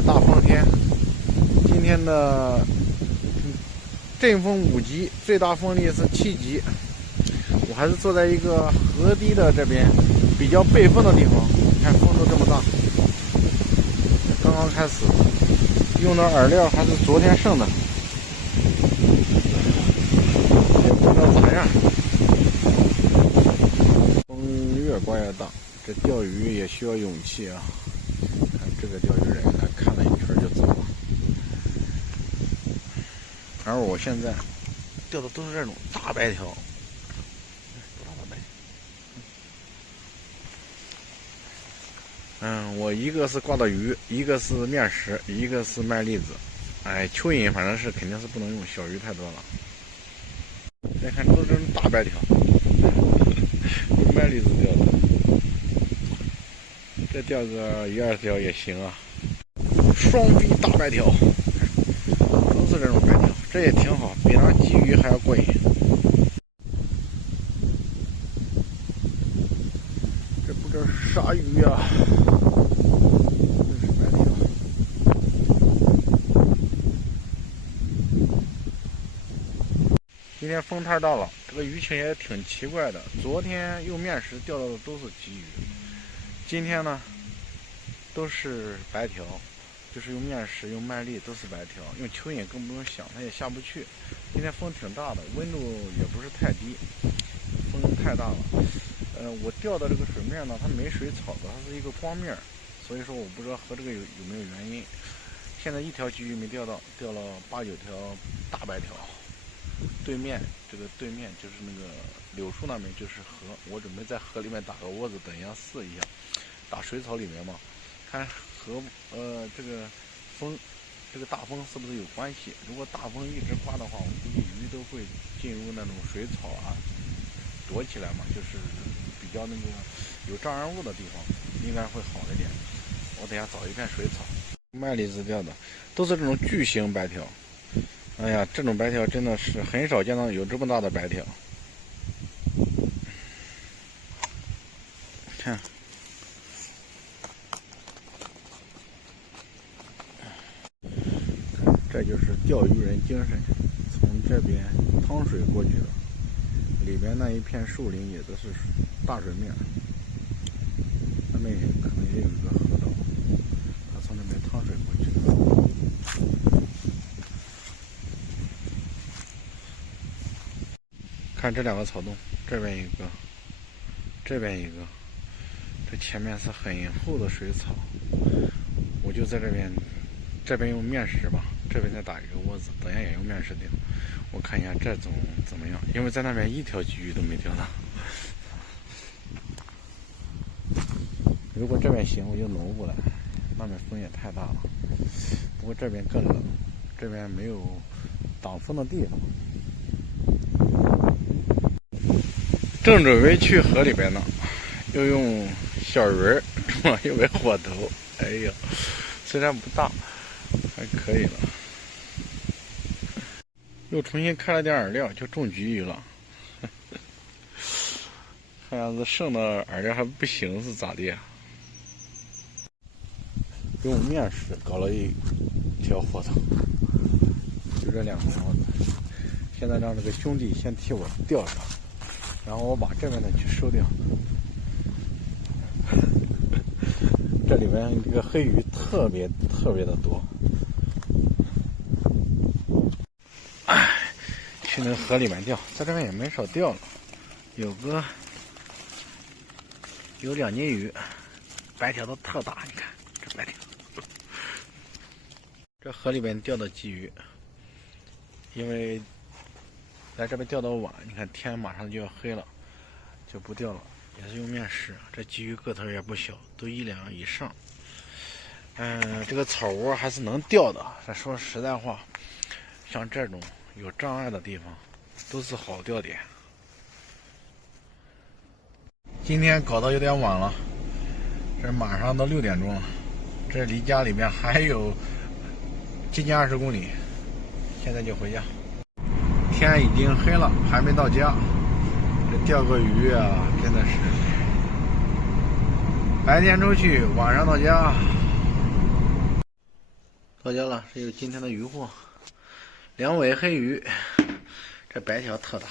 在大风天，今天的阵风5级，最大风力是7级。我还是坐在一个河堤的这边比较背风的地方，你看风都这么大。刚刚开始用的饵料还是昨天剩的，也不知道咋样。风越刮越大，这钓鱼也需要勇气啊！看这个钓鱼人来看了一圈就走了，而我现在钓的都是这种大白条。我一个是挂的鱼，一个是面食，一个是麦粒子。蚯蚓反正是肯定是不能用，小鱼太多了。再看都是这种大白条，麦粒子钓的，这钓个1-2条也行啊。双飞大白条，都是这种白条，这也挺好，比拿鲫鱼还要过瘾。这不知道是啥鱼啊？这是白条。今天风太大了，这个鱼情也挺奇怪的。昨天用面食钓到的都是鲫鱼，今天呢都是白条，就是用面食、用麦粒都是白条，用蚯蚓更不用想，它也下不去。今天风挺大的，温度也不是太低，风太大了。我钓的这个水面呢，它没水草的，它是一个光面，所以说我不知道和这个有没有原因。现在一条鲫鱼没钓到，钓了8-9条大白条。对面就是那个柳树那边就是河，我准备在河里面打个窝子，等一下试一下，打水草里面嘛，看河这个风，这个大风是不是有关系？如果大风一直刮的话，我估计鱼都会进入那种水草啊，躲起来嘛，就是比较那个有障碍物的地方，应该会好一点。我等下找一片水草。麦粒子钓的都是这种巨型白条。哎呀，这种白条真的是很少见到有这么大的白条。看，这就是钓鱼人精神。从这边趟水过去的，里边那一片树林也都是大水面，那边可能也有一个河道，他从那边趟水过去的。看这2个草洞，这边一个，这边一个，这前面是很厚的水草，我就在这边用面食吧，这边再打一个窝子，等下也用面食钓。我看一下这种怎么样，因为在那边一条鲫鱼都没钓到。如果这边行，我就挪过来，那边风也太大了。不过这边更冷，这边没有挡风的地方。正准备去河里边呢，又用小鱼儿装了一尾火头。哎呀，虽然不大，还可以了。又重新开了点饵料，就中鲫鱼了。看样子剩的饵料还不行是咋的？用面食搞了一条火头，就这2条。现在让这个兄弟先替我钓上。然后我把这边的去收掉。这里面这个黑鱼特别的多。去那个河里面钓，在这边也没少钓了，有2斤鱼，白条都特大，你看这白条。这河里面钓的鲫鱼，因为来这边钓到晚，你看天马上就要黑了，就不钓了，也是用面食。这鲫鱼个头也不小，都1两以上。这个草窝还是能钓的。咱说实在话，像这种有障碍的地方，都是好钓点。今天搞得有点晚了，这马上到6点钟了，这离家里面还有接近20公里，现在就回家。天已经黑了，还没到家。这钓个鱼啊，真的是白天出去，晚上到家。到家了，这就是今天的鱼货，2尾黑鱼，这白条特大。